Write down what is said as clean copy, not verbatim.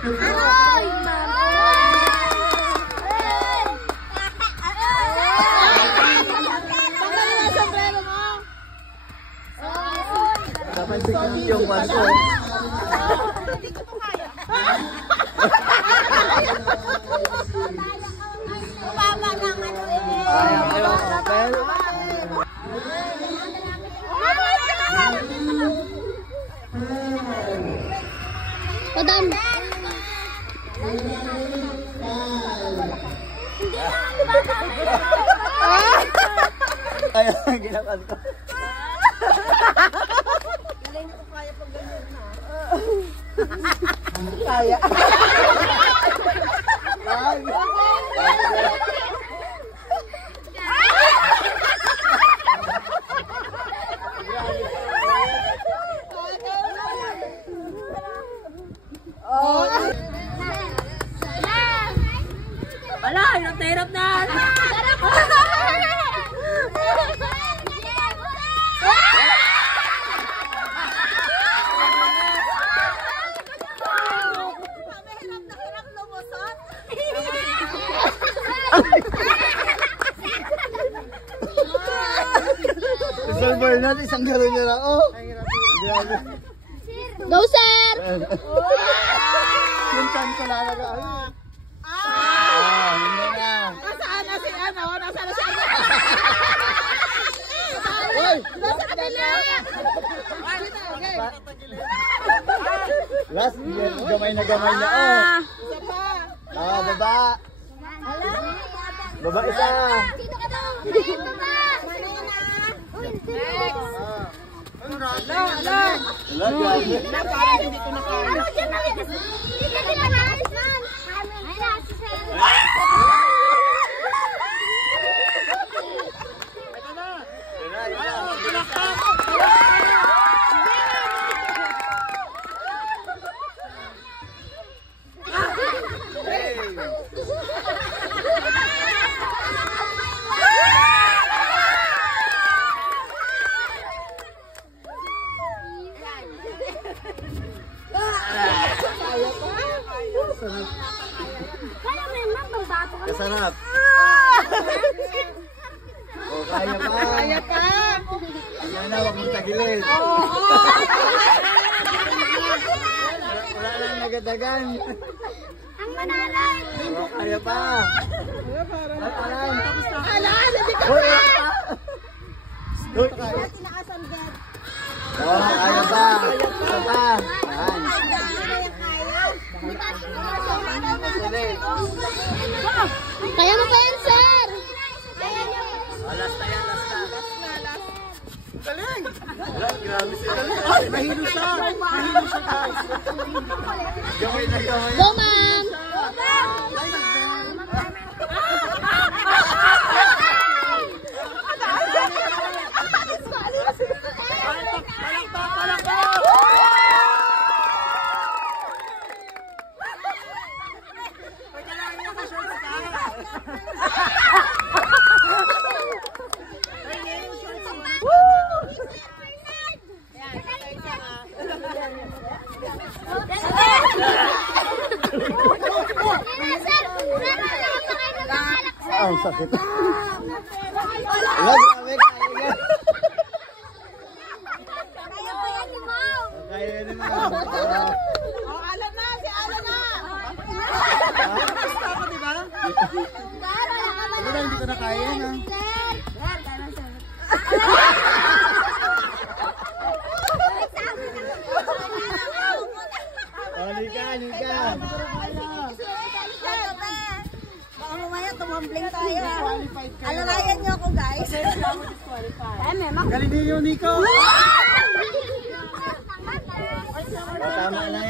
Ay! Dapat bigyan yung waso. Hindi ko po kaya. Baba ng ano eh. Madam. Kaya ginapan ko. Galing ko kaya pag ganyan na. Kaya. Wala, hirap na hirap na. Silver na, isang garo niya na. Oh! Grabe. Go, sir! Yung chan ko lang na. Hindi na. Nasaan na si ano? Nasaan na si ano? Uy! Nasa kanila! Last, gamay na gamay niya. Oh! Baba. Baba isa. Sino ka daw? Ito ba? Wala, grabe. Hindi ko na kaya. Ano dyan na rin? Hindi ka na naalis man. Ay, nasi sir. Kaya may magbabato ka. Kasarap. Oh, kaya pa. Kaya pa. Kaya na, huwag mong tagilid. Wala lang nagadagan. Ang manalan. Oh, kaya pa. Alam. Ala, hindi ka Uy, pa. wala pa. Uy, kaya. Tinaasan din. Oh, kaya pa. Kaya pa. Ayan. Kaya mo pa yan, sir. Kaya niyo. Last na yan, last na. Galing! Grabe sila. Ay, mahilo siya. Mahilo siya, guys. Gamay na gamay. Go, ma'am. Ang sakit. Wala, grabe. Kaya naman. Oh, alam na, si Alan na. Wala, hindi ko na kaya na. Halika, halika. Baka mamaya tumambling tayo. Alalayan niyo ako, guys. Galing din yun, Nico. Tama na